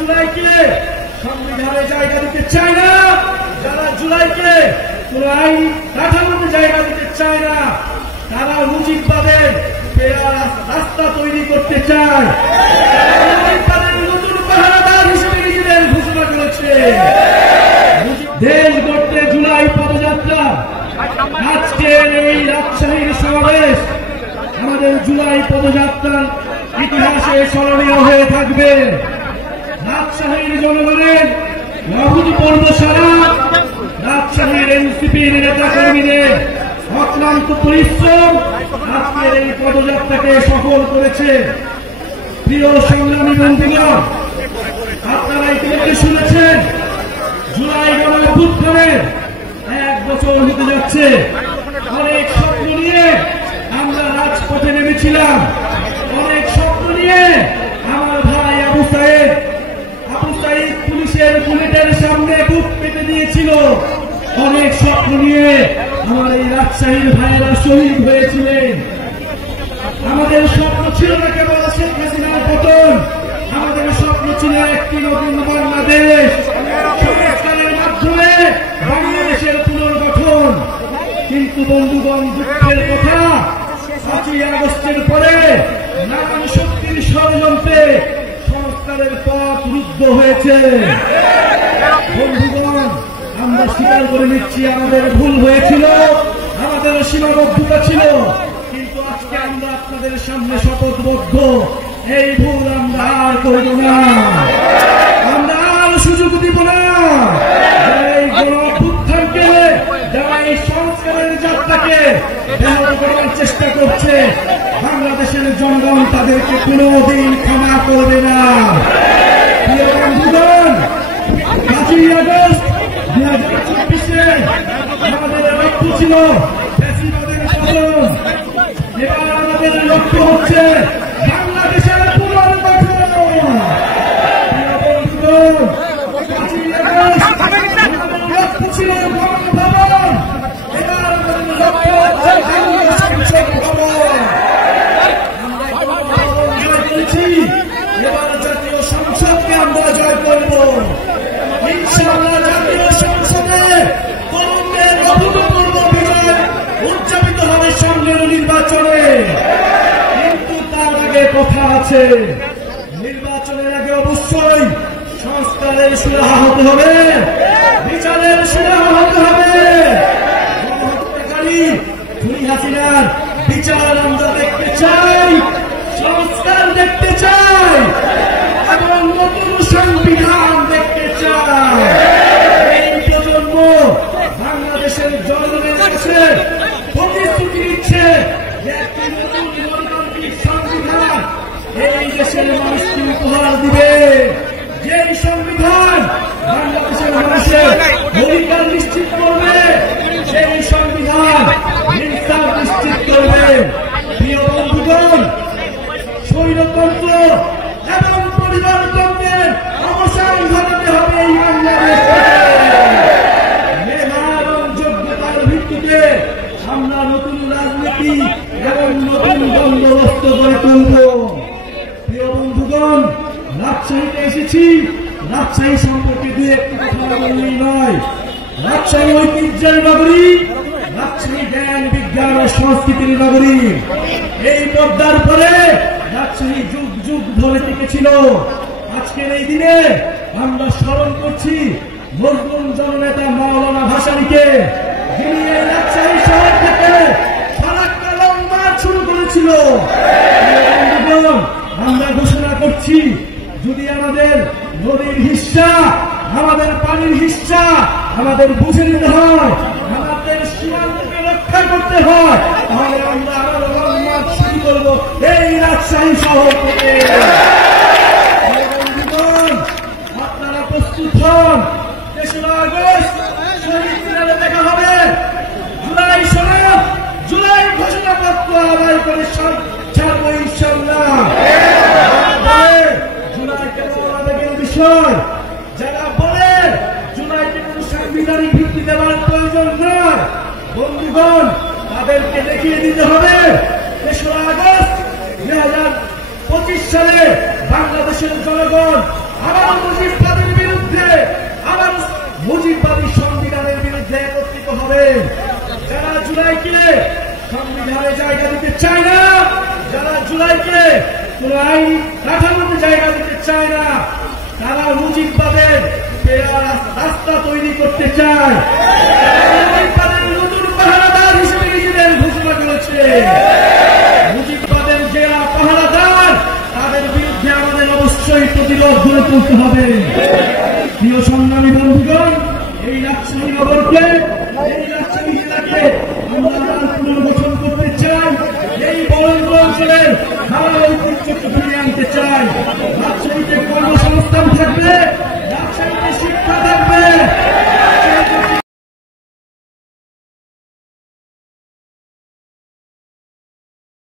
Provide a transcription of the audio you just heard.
জুলাইকে সংবিধানে জায়গা দিতে চায় না, যারা জুলাইকে কোন আইন কাঠামোতে জায়গা দিতে চায় না, তারা মুজিববাদের রাস্তা তৈরি করতে চায়, মুজিববাদের নতুন পাহারাদার হিসেবে নিজেদের ঘোষণা করেছে। দেশ গড়তে জুলাই পদযাত্রা, আজকের এই রাজশাহীর সমাবেশ আমাদের জুলাই পদযাত্রার ইতিহাসে স্মরণীয় হয়ে থাকবে। রাজশাহীর জনগণের অভূতপূর্ব সাড়া, রাজশাহীর এনসিপির নেতা কর্মীদের অক্লান্ত পরিশ্রম আজকের এই পদযাত্রাকে সফল করেছে। প্রিয় সংগ্রামী বন্ধুগণ, আপনারা ইতিমধ্যে শুনেছেন জুলাই গণঅভ্যুত্থানের 1 বছর হতে যাচ্ছে। অনেক স্বপ্ন নিয়ে আমরা রাজপথে নেমেছিলাম, অনেক স্বপ্ন নিয়ে আমার ভাই আবু সাইদ পুলিশের বুলেটের সামনে বুক পেতে দিয়েছিল, অনেক স্বপ্ন নিয়ে আমার এই রাজশাহীর ভাইয়েরা শহীদ হয়েছিলেন। আমাদের স্বপ্ন ছিল না কেবল শেখ হাসিনার পতন, আমাদের স্বপ্ন ছিল একটি নতুন বাংলাদেশ, সংস্কারের মাধ্যমে বাংলাদেশের পুনর্গঠন। কিন্তু বন্ধুগণ, দুঃখের কথা, 5ই আগস্টের পরে নানান শক্তির ষড়যন্ত্রে সংস্কারের পথ রুদ্ধ হয়েছে। বন্ধুগণ, আমরা স্বীকার করে নিচ্ছি আমাদের ভুল হয়েছিল, আমাদের সীমাবদ্ধতা ছিল, কিন্তু আজকে আমরা আপনাদের সামনে শপথবদ্ধ, এই ভুল আমরা আর করব না, আমরা আর সুযোগ দিব না। এই গণঅভ্যুত্থানকে, যারা এই সংস্কারের যাত্রাকে ব্যাহত করার চেষ্টা করছে, বাংলাদেশের জনগণ তাদেরকে কোনদিন ক্ষমা করবে না। প্রিয় বন্ধুগণ, 5ই আগস্ট 2024-এ আমাদের লক্ষ্য ছিল ফ্যাসিবাদের পতন, এবার আমাদের লক্ষ্য হচ্ছে বাংলাদেশের পুনর্গঠন। প্রিয় বন্ধুগণ, 5ই আগস্ট আমাদের লক্ষ্য ছিল গণভবন, এবার আমাদের লক্ষ্য হচ্ছে সংসদ ভবন। এবার জাতীয় সংসদকে আমরা জয় করব ইনশাআল্লাহ। জাতীয় সংসদে তরুণদের অভূতপূর্ব বিজয় উদযাপিত হবে সামনের নির্বাচনে। কিন্তু তার আগে কথা আছে, নির্বাচনের আগে অবশ্যই সংস্কারের সুরাহা হতে হবে, বিচারের সুরাহা হতে হবে। গণহত্যাকারী খুনি হাসিনার বিচার আমরা দেখতে চাই, সংস্কার দেখতে চাই এবং নতুন সংবিধান দেখতে চাই। এই প্রজন্ম বাংলাদেশের জনগণের কাছে প্রতিশ্রুতি দিচ্ছে যে একটি নতুন গণতান্ত্রিক সংবিধান এই দেশের মানুষকে উপহার দিবে, যে সংবিধান বাংলাদেশের মানুষের অধিকার নিশ্চিত করবে, সেই সংবিধান ইনসাফ নিশ্চিত করবে। প্রিয় বন্ধুগণ, স্বৈরতন্ত্র এবং পরিবারতন্ত্রের অবসান ঘটাতে হবে এই বাংলাদেশে। মেধা এবং যোগ্যতার ভিত্তিতে আমরা নতুন রাজনীতি এবং নতুন বন্দোবস্ত গড়ে তুলব। প্রিয় বন্ধুগণ, রাজশাহীতে এসেছি, রাজশাহী সম্পর্কে দু একটি কথা বললেই নয়। রাজশাহী ঐতিহ্যের নগরী, রাজশাহী জ্ঞান বিজ্ঞান ও সংস্কৃতির নগরী। এই পদ্মার পরে রাজশাহী যুগ যুগ ধরে টিকেছিল। আজকের এই দিনে আমরা স্মরণ করছি মজলুম জননেতা মাওলানা ভাসানীকে, যিনি এই রাজশাহী শহর থেকে ফারাক্কা লং মার্চ শুরু করেছিল। আমরা ঘোষণা করছি, যদি আমাদের নদীর হিস্সা, আমাদের পানির হিস্সা আমাদের বুঝে নিতে হয়, আমাদের সীমান্তকে রক্ষা করতে হয়, তাহলে আমরা আবার লং মার্চ শুরু করব এই রাজশাহী শহর থেকে। আপনারা প্রস্তুত হন, 3রা আগস্ট শহীদ মিনারে দেখা হবে। জুলাই সনদ, জুলাই ঘোষণাপত্র আদায় করে ছাড়বো ইনশাআল্লাহ। জুলাই কেবল আবেগের বিষয়, যারা বলে জুলাইকে কোন সাংবিধানিক ভিত্তি দেওয়ার প্রয়োজন নয়, বন্ধুগণ তাদেরকে দেখিয়ে দিতে হবে 3রা আগস্ট 2025 সালে বাংলাদেশের জনগণ আবার মুজিববাদের বিরুদ্ধে, আবার মুজিববাদী সংবিধানের বিরুদ্ধে একত্রিত হবে। যারা জুলাইকে সংবিধানে জায়গা দিতে চায় না, যারা জুলাইকে কোন আইনি কাঠামোতে জায়গা দিতে চায় না, তারা মুজিববাদের রাস্তা তৈরি করতে চায়। মুজিববাদের নতুন পাহারাদার হিসেবে নিজেদের ঘোষণা করেছে। মুজিববাদের যারা পাহারাদার, তাদের বিরুদ্ধে আমাদের অবশ্যই প্রতিরোধ গড়ে তুলতে হবে। প্রিয় সংগ্রামী বন্ধুগণ, এই রাজশাহী নগরকে, এই রাজশাহী জেলাকে আমরা পুনর্গঠন করতে চাই। এই বরেন্দ্র অঞ্চলের হারানো ঐতিহ্যকে ফিরিয়ে আনতে চাই। রাজশাহীতে কর্মসংস্থান থাকবে,